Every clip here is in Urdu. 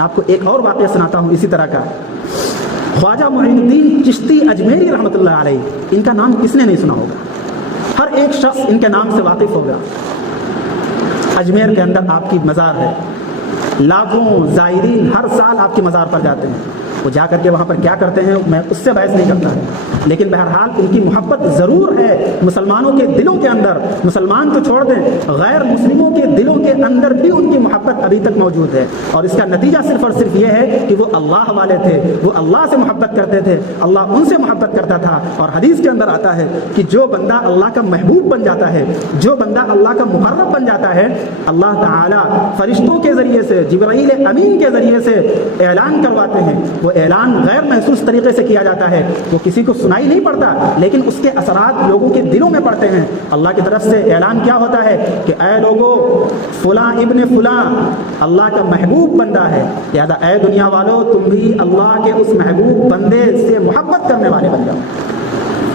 میں آپ کو ایک اور واقعہ سناتا ہوں اسی طرح کا. خواجہ معین الدین چشتی اجمیری رحمۃ اللہ علیہ، ان کا نام کس نے نہیں سنا ہوگا؟ ہر ایک شخص ان کے نام سے واقف ہوگا. اجمیر کے اندر آپ کی مزار ہے، لاکھوں زائرین ہر سال آپ کی مزار پر جاتے ہیں. وہ جا کر کے وہاں پر کیا کرتے ہیں میں اس سے بحث نہیں کرتا، لیکن بہرحال ان کی محبت ضرور ہے مسلمانوں کے دلوں کے اندر. مسلمان تو چھوڑ دیں، غیر مسلموں کے دلوں کے اندر بھی ان کی محبت ابھی تک موجود ہے. اور اس کا نتیجہ صرف اور صرف یہ ہے کہ وہ اللہ والے تھے، وہ اللہ سے محبت کرتے تھے، اللہ ان سے محبت کرتا تھا. اور حدیث کے اندر آتا ہے کہ جو بندہ اللہ کا محبوب بن جاتا ہے، جو بندہ اللہ کا مقرب بن جاتا ہے، اللہ تعالیٰ فرشتوں کے ذریعے سے، جبرائیل امین کے ذریعے سے اعلان کرواتے ہیں. وہ اعلان غیر محسوس طریقے سے کیا جاتا ہے، وہ کسی کو سنائی نہیں پڑتا، لیکن اس کے اثرات لوگوں کے دلوں میں پڑتے ہیں. اللہ کی طرف سے اعلان کیا ہوتا ہے کہ اے لوگو، فلاں ابن فلاں اللہ کا محبوب بندہ ہے، لہذا اے دنیا والو تم بھی اللہ کے اس محبوب بندے سے محبت کرنے والے بن جاؤ.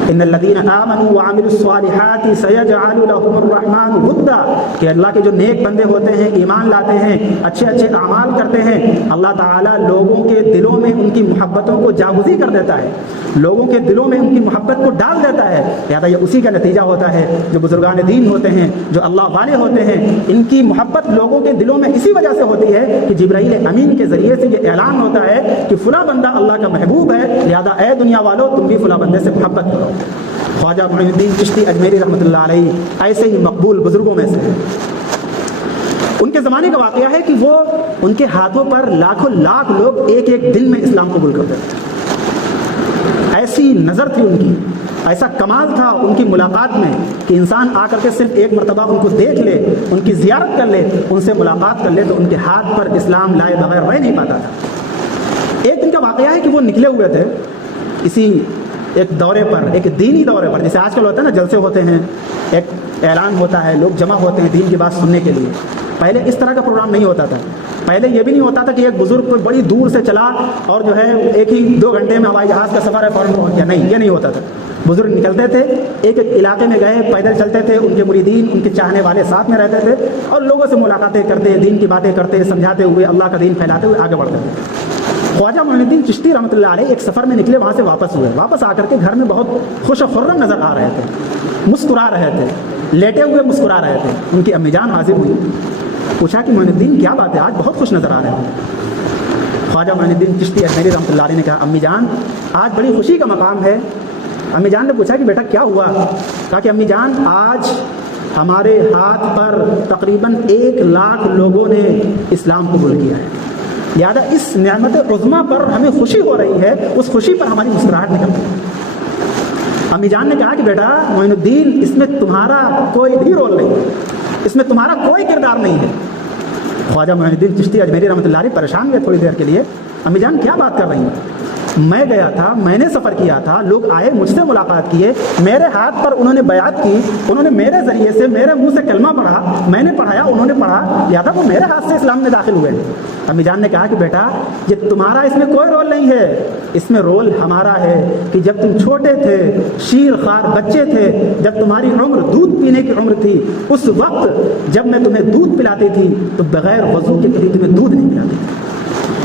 ان الذين آمنوا وعملوا الصالحات سيجعل لهم الرحمن ودا، کہ اللہ کے جو نیک بندے ہوتے ہیں، ایمان لاتے ہیں، اچھے اچھے اعمال کرتے ہیں، اللہ تعالیٰ لوگوں کے دلوں میں ان کی محبتوں کو جاگزی کر دیتا ہے، لوگوں کے دلوں میں ان کی محبت کو ڈال دیتا ہے. لہٰذا یہ اسی کا نتیجہ ہوتا ہے. جو بزرگان دین ہوتے ہیں، جو اللہ والے ہوتے ہیں، ان کی محبت لوگوں کے دلوں میں اسی وجہ سے ہوتی ہے کہ جبرائیل امین کے ذریعے سے یہ اعلان ہوتا ہے کہ فلاں بندہ اللہ کا محبوب ہے، لہذا اے دنیا والو تم بھی فلاں بندے سے محبت کرو. خواجہ معین الدین چشتی اجمیری رحمۃ اللہ علیہ ایسے ہی مقبول بزرگوں میں سے ہیں. ان کے زمانے کا واقعہ ہے کہ وہ ان کے ہاتھوں پر لاکھوں لاکھ لوگ ایک ایک دن میں اسلام قبول کرتے تھے. ایسی نظر تھی ان کی، ایسا کمال تھا ان کی ملاقات میں کہ انسان آ کر کے صرف ایک مرتبہ ان کو دیکھ لے، ان کی زیارت کر لے، ان سے ملاقات کر لے تو ان کے ہاتھ پر اسلام لائے بغیر رہ نہیں پاتا تھا. ایک دن کا واقعہ ہے کہ وہ نکلے ہوئے تھے اسی ایک دورے پر، ایک دینی دورے پر، جیسے آج کل ہوتا ہے نا جلسے ہوتے ہیں، ایک اعلان ہوتا ہے، لوگ جمع ہوتے ہیں دین کی بات سننے کے لیے. پہلے اس طرح کا پروگرام نہیں ہوتا تھا. پہلے یہ بھی نہیں ہوتا تھا کہ ایک بزرگ کوئی بڑی دور سے چلا اور جو ہے ایک ہی 2 گھنٹے میں ہوائی جہاز کا سفر ہے فوراً پہنچ گیا. نہیں، یہ نہیں ہوتا تھا. بزرگ نکلتے تھے، ایک ایک علاقے میں گئے، پیدل چلتے تھے، ان کے مریدین، ان کے چاہنے والے ساتھ میں رہتے تھے اور لوگوں سے ملاقاتیں کرتے، دین کی باتیں کرتے، سمجھاتے ہوئے، اللہ کا دین پھیلاتے ہوئے آگے بڑھتے تھے. خواجہ معین الدین چشتی رحمۃ اللہ علیہ ایک سفر میں نکلے، وہاں سے واپس ہوئے. واپس آ کر کے گھر میں بہت خوش و خرم نظر آ رہے تھے، مسکرا رہے تھے، لیٹے ہوئے مسکرا رہے تھے. ان کی امی جان حاضر ہوئی، پوچھا کہ معین الدین کیا بات ہے، آج بہت خوش نظر آ رہے ہیں. خواجہ معین الدین چشتی اجمیری رحمۃ اللہ علیہ نے کہا امی جان آج بڑی خوشی کا مقام ہے. امی جان نے پوچھا کہ بیٹا کیا ہوا؟ کہا کہ امی جان آج ہمارے ہاتھ پر تقریباً 1 لاکھ لوگوں نے اسلام قبول کیا ہے، لہٰذا اس نعمت عظمیٰ پر ہمیں خوشی ہو رہی ہے، اس خوشی پر ہماری مسکراہٹ نکل رہی ہے. امی جان نے کہا کہ بیٹا معین الدین اس میں تمہارا کوئی بھی رول نہیں ہے، اس میں تمہارا کوئی کردار نہیں ہے. خواجہ معین الدین چشتی اجمیری رحمۃ اللہ علیہ پریشان ہوئے تھوڑی دیر کے لیے. امی جان کیا بات کر رہی ہیں؟ میں گیا تھا، میں نے سفر کیا تھا، لوگ آئے مجھ سے ملاقات کیے، میرے ہاتھ پر انہوں نے بیعت کی، انہوں نے میرے ذریعے سے میرے منہ سے کلمہ پڑھا، میں نے پڑھایا، انہوں نے پڑھا، لہٰذا وہ میرے ہاتھ سے اسلام میں داخل ہوئے. امی جان نے کہا کہ بیٹا یہ تمہارا اس میں کوئی رول نہیں ہے، اس میں رول ہمارا ہے کہ جب تم چھوٹے تھے، شیر خوار بچے تھے، جب تمہاری عمر دودھ پینے کی عمر تھی، اس وقت جب میں تمہیں دودھ پلاتی تھی تو بغیر وضو کے کبھی تمہیں دودھ نہیں پلاتی تھی.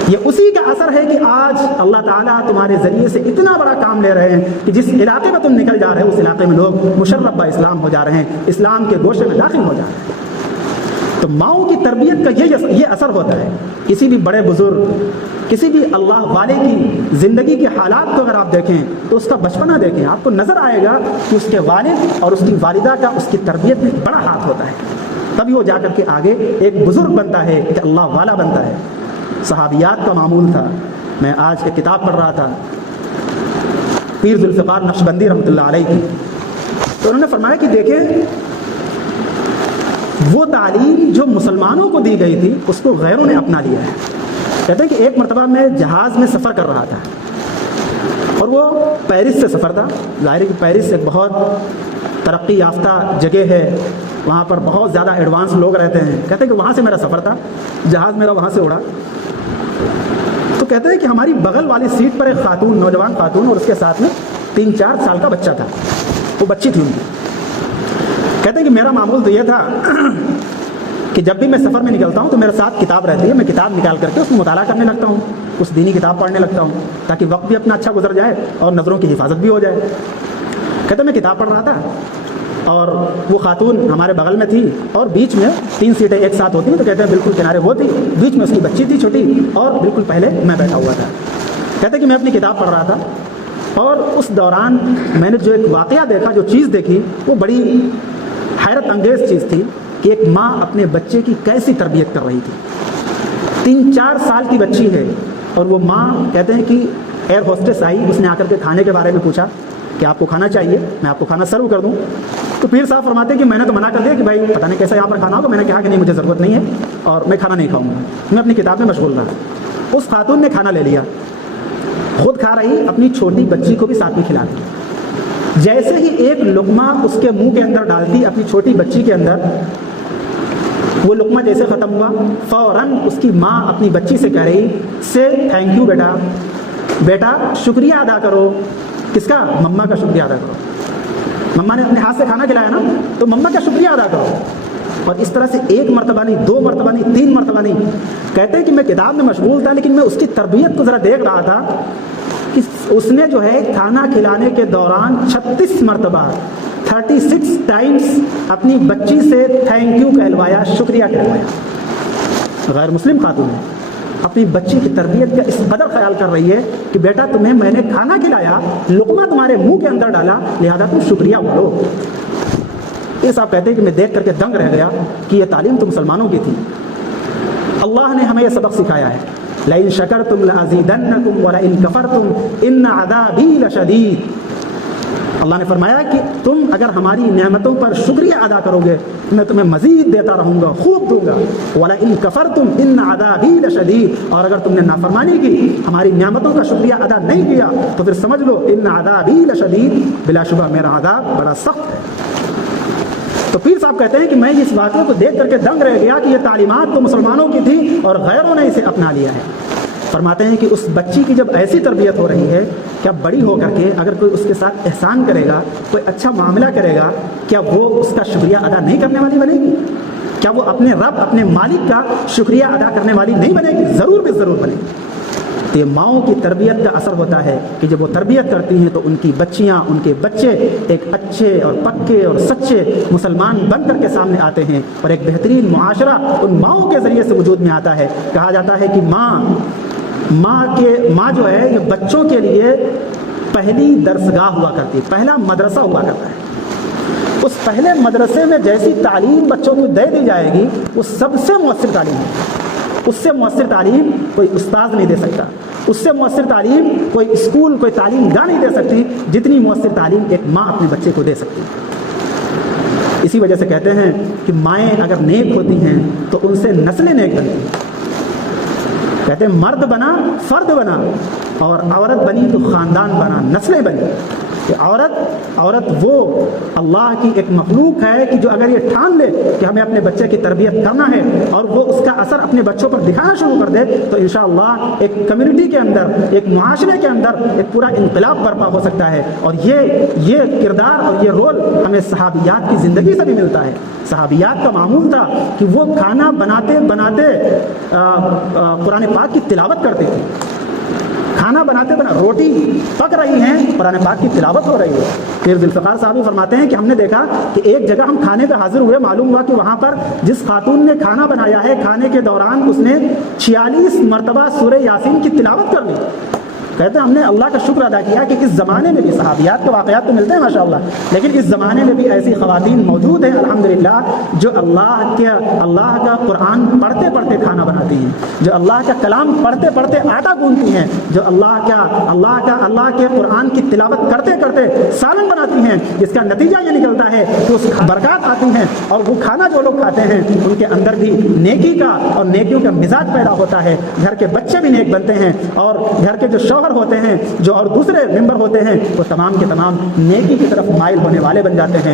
یہ اسی کا اثر ہے کہ آج اللہ تعالیٰ تمہارے ذریعے سے اتنا بڑا کام لے رہے ہیں کہ جس علاقے میں تم نکل جا رہے ہو اس علاقے میں لوگ مشرف با اسلام ہو جا رہے ہیں، اسلام کے گوشے میں داخل ہو جا رہے ہیں. تو ماؤں کی تربیت کا یہ اثر ہوتا ہے. کسی بھی بڑے بزرگ، کسی بھی اللہ والے کی زندگی کے حالات کو اگر آپ دیکھیں تو اس کا بچپنا دیکھیں، آپ کو نظر آئے گا کہ اس کے والد اور اس کی والدہ کا اس کی تربیت میں بڑا ہاتھ ہوتا ہے. تبھی وہ جا کر کے آگے ایک بزرگ بنتا ہے، ایک اللہ والا بنتا ہے. صحابیات کا معمول تھا. میں آج ایک کتاب پڑھ رہا تھا پیر ذوالفقار نقشبندی رحمۃ اللہ علیہ کی، تو انہوں نے فرمایا کہ دیکھیں وہ تعلیم جو مسلمانوں کو دی گئی تھی اس کو غیروں نے اپنا لیا ہے. کہتے ہیں کہ ایک مرتبہ میں جہاز میں سفر کر رہا تھا اور وہ پیرس سے سفر تھا. ظاہر ہے کہ پیرس ایک بہت ترقی یافتہ جگہ ہے، وہاں پر بہت زیادہ ایڈوانس لوگ رہتے ہیں. کہتے ہیں کہ وہاں سے میرا سفر تھا، جہاز میرا وہاں سے اڑا. تو کہتے ہیں کہ ہماری بغل والی سیٹ پر ایک خاتون، نوجوان خاتون، اور اس کے ساتھ میں 3-4 سال کا بچہ تھا، وہ بچی تھی ان کی. کہتے ہیں کہ میرا معمول تو یہ تھا کہ جب بھی میں سفر میں نکلتا ہوں تو میرے ساتھ کتاب رہتی ہے، میں کتاب نکال کر کے اس کو مطالعہ کرنے لگتا ہوں، اس دینی کتاب پڑھنے لگتا ہوں تاکہ وقت بھی اپنا اچھا گزر جائے اور نظروں کی حفاظت بھی ہو جائے۔ کہتے میں کتاب پڑھ رہا تھا اور وہ خاتون ہمارے بغل میں تھی اور بیچ میں 3 سیٹیں ایک ساتھ ہوتی ہیں، تو کہتے ہیں بالکل کنارے وہ تھی، بیچ میں اس کی بچی تھی چھوٹی اور بالکل پہلے میں بیٹھا ہوا تھا۔ کہتے کہ میں اپنی کتاب پڑھ رہا تھا اور اس دوران میں نے جو ایک واقعہ دیکھا، جو چیز دیکھی، وہ بڑی حیرت انگیز چیز تھی کہ ایک ماں اپنے بچے کی کیسی تربیت کر رہی تھی۔ 3-4 سال کی بچی ہے اور وہ ماں، کہتے ہیں کہ ایئر ہوسٹس آئی، اس نے آ کر کے کھانے کے بارے میں پوچھا کہ آپ کو کھانا چاہیے، میں آپ کو کھانا سرو کر دوں۔ تو پیر صاحب فرماتے ہیں کہ میں نے تو منع کر دیا کہ بھائی پتہ نہیں کیسا یہاں پر کھانا ہوگا، میں نے کہا کہ نہیں مجھے ضرورت نہیں ہے اور میں کھانا نہیں کھاؤں گا، میں اپنی کتاب میں مشغول رہا۔ اس خاتون نے کھانا لے لیا، خود کھا رہی، اپنی چھوٹی بچی کو بھی ساتھ میں کھلا دی۔ جیسے ہی ایک لقمہ اس کے منہ کے اندر ڈالتی اپنی چھوٹی بچی کے اندر، وہ لقمہ جیسے ختم ہوا فوراً اس کی ماں اپنی بچی سے کہہ رہی سے تھینک یو بیٹا، بیٹا شکریہ ادا کرو۔ کس کا؟ مما کا شکریہ ادا کرو۔ مما نے اپنے ہاتھ سے کھانا کھلایا نا، تو مما کا شکریہ ادا کرو۔ اور اس طرح سے 1 مرتبہ نہیں، 2 مرتبہ نہیں، 3 مرتبہ نہیں۔ کہتے ہیں کہ میں کتاب میں مشغول تھا لیکن میں اس کی تربیت کو ذرا دیکھ رہا تھا کہ اس نے جو ہے کھانا کھلانے کے دوران 36 مرتبہ 36 ٹائمز اپنی بچی سے تھینک یو کہلوایا، شکریہ کہلوایا۔ غیر مسلم خاتون ہے، اپنی بچی کی تربیت کا اس قدر خیال کر رہی ہے کہ بیٹا تمہیں میں نے کھانا کھلایا، لقمہ تمہارے منہ کے اندر ڈالا، لہذا تم شکریہ بولو۔ یہ صاحب کہتے ہیں کہ میں دیکھ کر کے دنگ رہ گیا کہ یہ تعلیم تو مسلمانوں کی تھی۔ اللہ نے ہمیں یہ سبق سکھایا ہے، لَإِن شَكَرْتُمْ لَأَزِيدَنَّكُمْ وَلَإِن كَفَرْتُمْ إِنَّ عَذَابِي لَشَدِيدٌ۔ اللہ نے فرمایا کہ تم اگر ہماری نعمتوں پر شکریہ ادا کرو گے میں تمہیں مزید دیتا رہوں گا، خوب دوں گا۔ وَلَئِن كَفَرْتُمْ إِنَّ عَذَابِي لَشَدِيدٌ، اور اگر تم نے نافرمانی کی، ہماری نعمتوں کا شکریہ ادا نہیں کیا، تو پھر سمجھ لو إِنَّ عَذَابِي لَشَدِيدٌ، بلا شبہ میرا عذاب بڑا سخت ہے۔ تو پیر صاحب کہتے ہیں کہ میں اس واقعے کو دیکھ کر کے دنگ رہ گیا کہ یہ تعلیمات تو مسلمانوں کی تھی اور غیروں نے اسے اپنا لیا ہے۔ فرماتے ہیں کہ اس بچی کی جب ایسی تربیت ہو رہی ہے، کیا بڑی ہو کر کے اگر کوئی اس کے ساتھ احسان کرے گا، کوئی اچھا معاملہ کرے گا، کیا وہ اس کا شکریہ ادا نہیں کرنے والی بنے گی؟ کیا وہ اپنے رب، اپنے مالک کا شکریہ ادا کرنے والی نہیں بنے گی؟ ضرور بھی ضرور بنے گی۔ تو یہ ماؤں کی تربیت کا اثر ہوتا ہے کہ جب وہ تربیت کرتی ہیں تو ان کی بچیاں، ان کے بچے ایک اچھے اور پکے اور سچے مسلمان بن کر کے سامنے آتے ہیں، اور ایک بہترین معاشرہ ان ماؤں کے ذریعے سے وجود میں آتا ہے۔ کہا جاتا ہے کہ ماں جو ہے یہ بچوں کے لیے پہلی درسگاہ ہوا کرتی ہے، پہلا مدرسہ ہوا کرتا ہے۔ اس پہلے مدرسے میں جیسی تعلیم بچوں کو دے دی جائے گی وہ سب سے مؤثر تعلیم ہے۔ اس سے مؤثر تعلیم کوئی استاد نہیں دے سکتا، اس سے مؤثر تعلیم کوئی اسکول، کوئی تعلیم گاہ نہیں دے سکتی جتنی مؤثر تعلیم ایک ماں اپنے بچے کو دے سکتی ہے۔ اسی وجہ سے کہتے ہیں کہ مائیں اگر نیک ہوتی ہیں تو ان سے نسلیں نیک بنتی ہیں۔ کہتے ہیں مرد بنا فرد بنا، اور عورت بنی تو خاندان بنا، نسلیں بنی۔ کہ عورت وہ اللہ کی ایک مخلوق ہے کہ جو اگر یہ ٹھان لے کہ ہمیں اپنے بچے کی تربیت کرنا ہے اور وہ اس کا اثر اپنے بچوں پر دکھانا شروع کر دے تو انشاءاللہ ایک کمیونٹی کے اندر، ایک معاشرے کے اندر ایک پورا انقلاب برپا ہو سکتا ہے۔ اور یہ کردار اور یہ رول ہمیں صحابیات کی زندگی سے بھی ملتا ہے۔ صحابیات کا معمول تھا کہ وہ کھانا بناتے بناتے قرآن پاک کی تلاوت کرتے تھے۔ کھانا بناتے روٹی پک رہی ہیں، قرآن پاک کی تلاوت ہو رہی ہے۔ پھر ذوالفقار صاحب بھی فرماتے ہیں کہ ہم نے دیکھا کہ ایک جگہ ہم کھانے پہ حاضر ہوئے، معلوم ہوا کہ وہاں پر جس خاتون نے کھانا بنایا ہے، کھانے کے دوران اس نے 46 مرتبہ سورہ یاسین کی تلاوت کر لی۔ کہتے ہیں ہم نے اللہ کا شکر ادا کیا کہ اس زمانے میں بھی صحابیات کے واقعات تو ملتے ہیں ماشاءاللہ، لیکن اس زمانے میں بھی ایسی خواتین موجود ہیں الحمدللہ جو اللہ کا قرآن پڑھتے پڑھتے کھانا بناتی ہیں، جو اللہ کا کلام پڑھتے پڑھتے آٹا گوندتی ہیں، جو اللہ کے قرآن کی تلاوت کرتے کرتے سالن بناتی ہیں، جس کا نتیجہ یہ نکلتا ہے کہ اس برکات آتی ہیں اور وہ کھانا جو لوگ کھاتے ہیں ان کے اندر بھی نیکی کا اور نیکیوں کا مزاج پیدا ہوتا ہے، گھر کے بچے بھی نیک بنتے ہیں، اور گھر کے جو شوہر ہوتے ہیں جو اور دوسرے ممبر ہوتے ہیں وہ تمام کے تمام نیکی کی طرف مائل ہونے والے بن جاتے ہیں۔